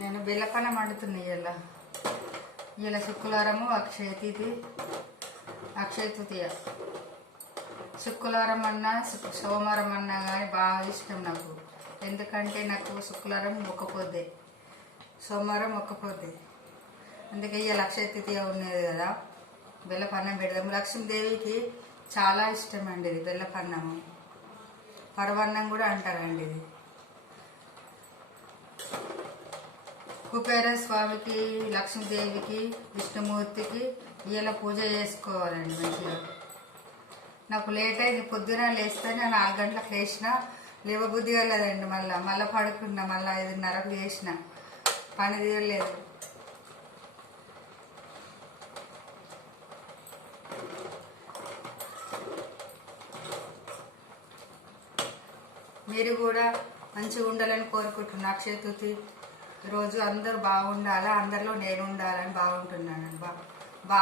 నేను బెల్లపన్నం వండుతున్నా. ఇలా శుక్రవారము అక్షయ తృతీయ. శుక్రవారం అన్నా సోమవారం అన్నా కానీ బాగా ఇష్టం నాకు. ఎందుకంటే నాకు శుక్రవారం ఒక్కపోద్దే, సోమవారం ఒక్కపోద్దే. అందుకే ఇలా అక్షయ తృతీయ ఉన్నది కదా, బెల్లపన్నం పెడదాము. లక్ష్మీదేవికి చాలా ఇష్టం అండి ఇది బెల్లపన్నము. పరవన్నం కూడా అంటారండి ఇది. కుబేర స్వామికి, లక్ష్మీదేవికి, విష్ణుమూర్తికి ఇలా పూజ చేసుకోవాలండి మంచిగా. నాకు లేట్ అయింది, పొద్దున లేస్తే నేను 4 గంటలకు లేచిన, లేవబుద్ధి కలదండి. మళ్ళీ పడుకున్నా, మళ్ళీ 5:30కు చేసిన, పని తీయలేదు. మీరు కూడా మంచిగా ఉండాలని కోరుకుంటున్నా. అక్షయ తృతీయ రోజు అందరూ బాగుండాలా, అందరిలో నేను ఉండాలని బాగుంటున్నాను.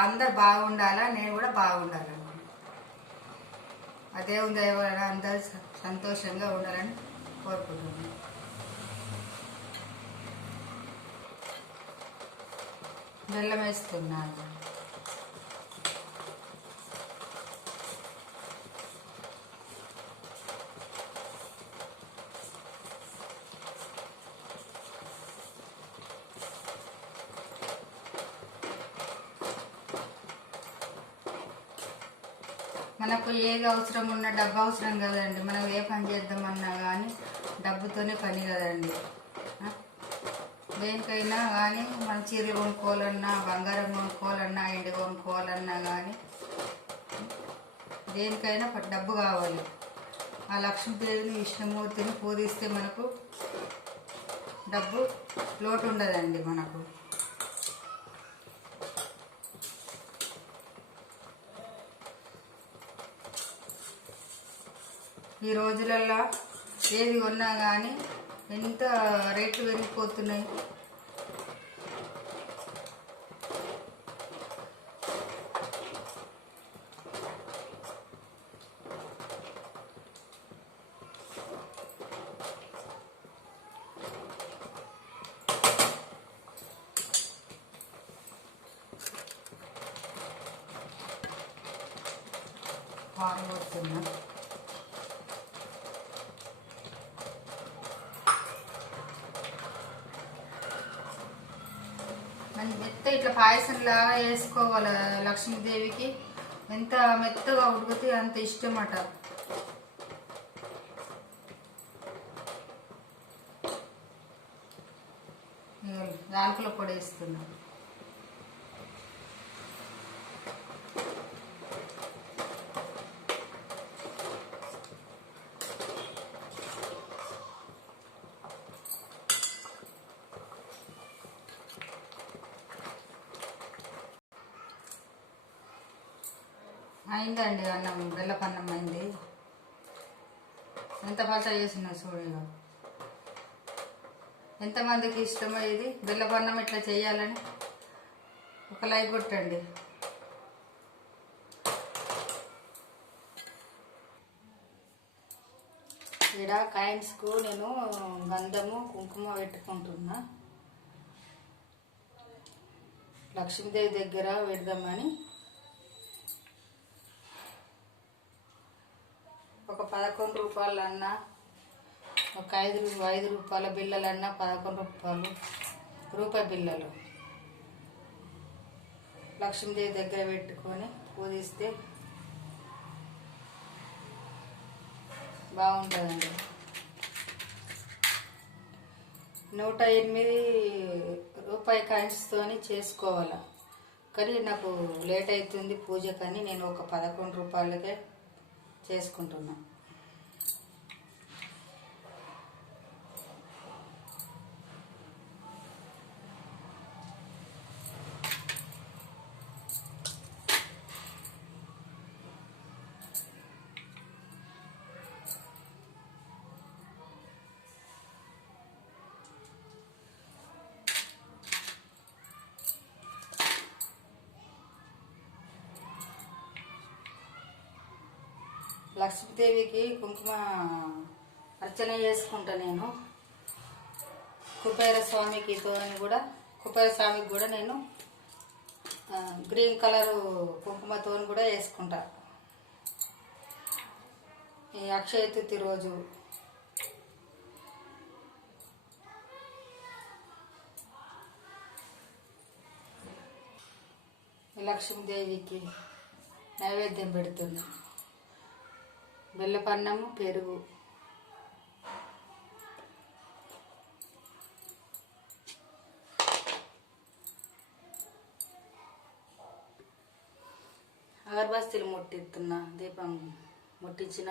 అందరు బాగుండాలా, నేను కూడా బాగుండాలని, అదే ఉంది ఎవరైనా అందరు సంతోషంగా ఉండాలని కోరుకుంటున్నాను. బెల్లం వేస్తున్నాను. మనకు ఏది అవసరం ఉన్నా డబ్బు అవసరం కదండి. మనం ఏ పని చేద్దామన్నా కానీ డబ్బుతోనే పని కదండి. దేనికైనా కానీ మన చీరలు కొనుక్కోవాలన్నా, బంగారం కొనుక్కోవాలన్నా, ఎండి కొనుక్కోవాలన్నా కానీ దేనికైనా డబ్బు కావాలి. ఆ లక్ష్మీదేవిని, విష్ణుమూర్తిని పూజిస్తే మనకు డబ్బు లోటు ఉండదండి. మనకు ఈ రోజులల్లో ఏది కొన్నా కానీ ఎంత రేట్లు పెరిగిపోతున్నాయి. పారిపోతున్నా. మెత్త ఇట్లా పాయసంలాగా వేసుకోవాలి. లక్ష్మీదేవికి ఎంత మెత్తగా ఉడికితే అంత ఇష్టమట. యాలకుల పొడి వేస్తున్నా. అయిందండి అన్నం, బెల్లపన్నం అయింది. ఎంత పచ్చ చేసిన చూడగా. ఎంతమందికి ఇష్టమో ఇది బెల్లపన్నం ఇట్లా చేయాలని ఒక లైక్ కొట్టండి. ఇక్కడ కాయిన్స్కు నేను గంధము కుంకుమ పెట్టుకుంటున్నా. లక్ష్మీదేవి దగ్గర పెడదామని ఒక 11 రూపాయలన్నా, ఒక 5 రూపాయల బిళ్ళలన్నా, 11 రూపాయి బిళ్ళలు లక్ష్మీదేవి దగ్గర పెట్టుకొని పూజిస్తే బాగుంటుందండి. 108 రూపాయి కాయిన్స్తో చేసుకోవాలి. కానీ నాకు లేట్ అవుతుంది పూజ, కానీ నేను ఒక 11 రూపాయలకే చేసుకుంటున్నా. లక్ష్మీదేవికి కుంకుమ అర్చన చేసుకుంటా నేను. కుబేర స్వామికి కూడా నేను గ్రీన్ కలరు కుంకుమతో కూడా వేసుకుంటా ఈ అక్షయ తృతీయ రోజు. లక్ష్మీదేవికి నైవేద్యం పెడుతున్నా. బెల్లపన్నము, పెరుగు. అగరబస్తీలు ముట్టిస్తున్నా, దీపం ముట్టించిన.